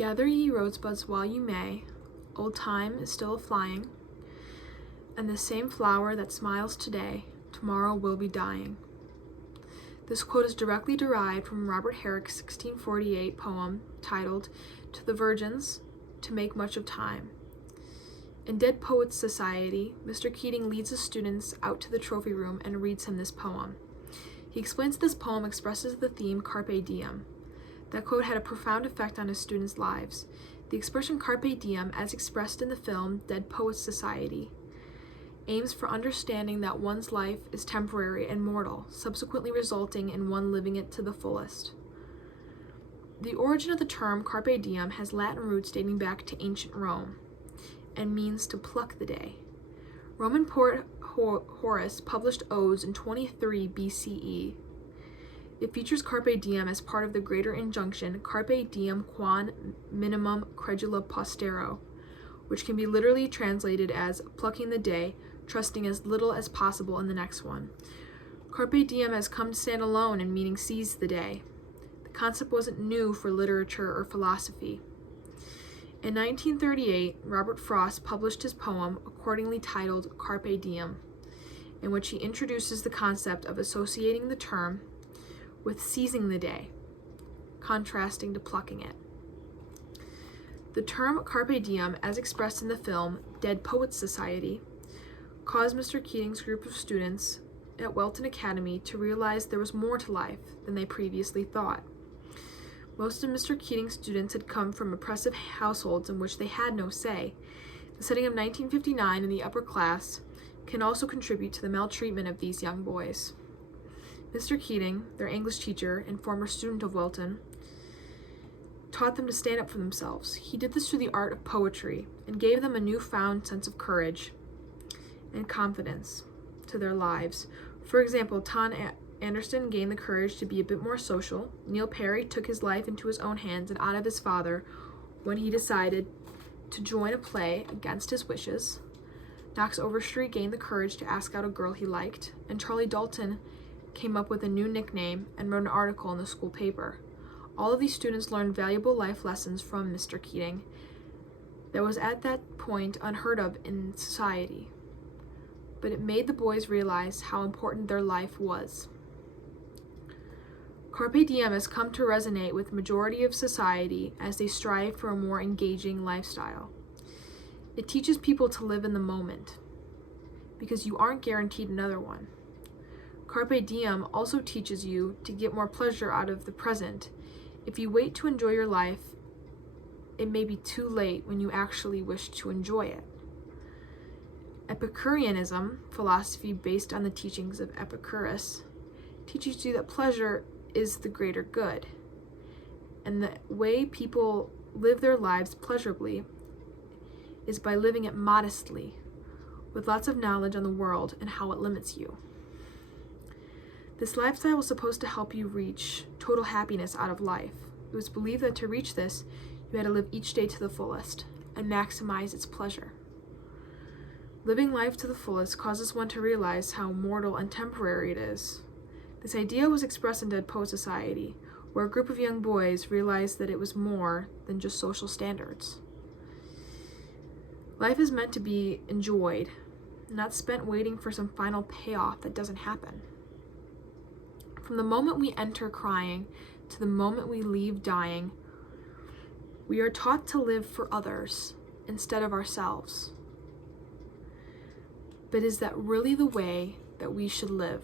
Gather ye rosebuds while you may, old time is still a-flying, and the same flower that smiles today, tomorrow will be dying. This quote is directly derived from Robert Herrick's 1648 poem titled To the Virgins, to Make Much of Time. In Dead Poets Society, Mr. Keating leads his students out to the trophy room and reads him this poem. He explains that this poem expresses the theme Carpe Diem. That quote had a profound effect on his students' lives. The expression Carpe Diem, as expressed in the film Dead Poets Society, aims for understanding that one's life is temporary and mortal, subsequently resulting in one living it to the fullest. The origin of the term Carpe Diem has Latin roots dating back to ancient Rome, and means to pluck the day. Roman poet Horace published Odes in 23 BCE. It features Carpe Diem as part of the greater injunction Carpe Diem quam minimum credula postero, which can be literally translated as plucking the day, trusting as little as possible in the next one. Carpe Diem has come to stand alone in meaning seize the day. The concept wasn't new for literature or philosophy. In 1938, Robert Frost published his poem, accordingly titled Carpe Diem, in which he introduces the concept of associating the term with seizing the day, contrasting to plucking it. The term Carpe Diem, as expressed in the film Dead Poets Society, caused Mr. Keating's group of students at Welton Academy to realize there was more to life than they previously thought. Most of Mr. Keating's students had come from oppressive households in which they had no say. The setting of 1959 in the upper class can also contribute to the maltreatment of these young boys. Mr. Keating, their English teacher and former student of Welton, taught them to stand up for themselves. He did this through the art of poetry and gave them a newfound sense of courage and confidence to their lives. For example, Tom Anderson gained the courage to be a bit more social. Neil Perry took his life into his own hands and out of his father when he decided to join a play against his wishes. Knox Overstreet gained the courage to ask out a girl he liked, and Charlie Dalton came up with a new nickname and wrote an article in the school paper. All of these students learned valuable life lessons from Mr. Keating that was at that point unheard of in society, but it made the boys realize how important their life was. Carpe Diem has come to resonate with the majority of society as they strive for a more engaging lifestyle. It teaches people to live in the moment, because you aren't guaranteed another one. Carpe Diem also teaches you to get more pleasure out of the present. If you wait to enjoy your life, it may be too late when you actually wish to enjoy it. Epicureanism, philosophy based on the teachings of Epicurus, teaches you that pleasure is the greater good, and the way people live their lives pleasurably is by living it modestly, with lots of knowledge on the world and how it limits you. This lifestyle was supposed to help you reach total happiness out of life. It was believed that to reach this, you had to live each day to the fullest and maximize its pleasure. Living life to the fullest causes one to realize how mortal and temporary it is. This idea was expressed in Dead Poets Society, where a group of young boys realized that it was more than just social standards. Life is meant to be enjoyed, not spent waiting for some final payoff that doesn't happen. From the moment we enter crying to the moment we leave dying, we are taught to live for others instead of ourselves. But is that really the way that we should live?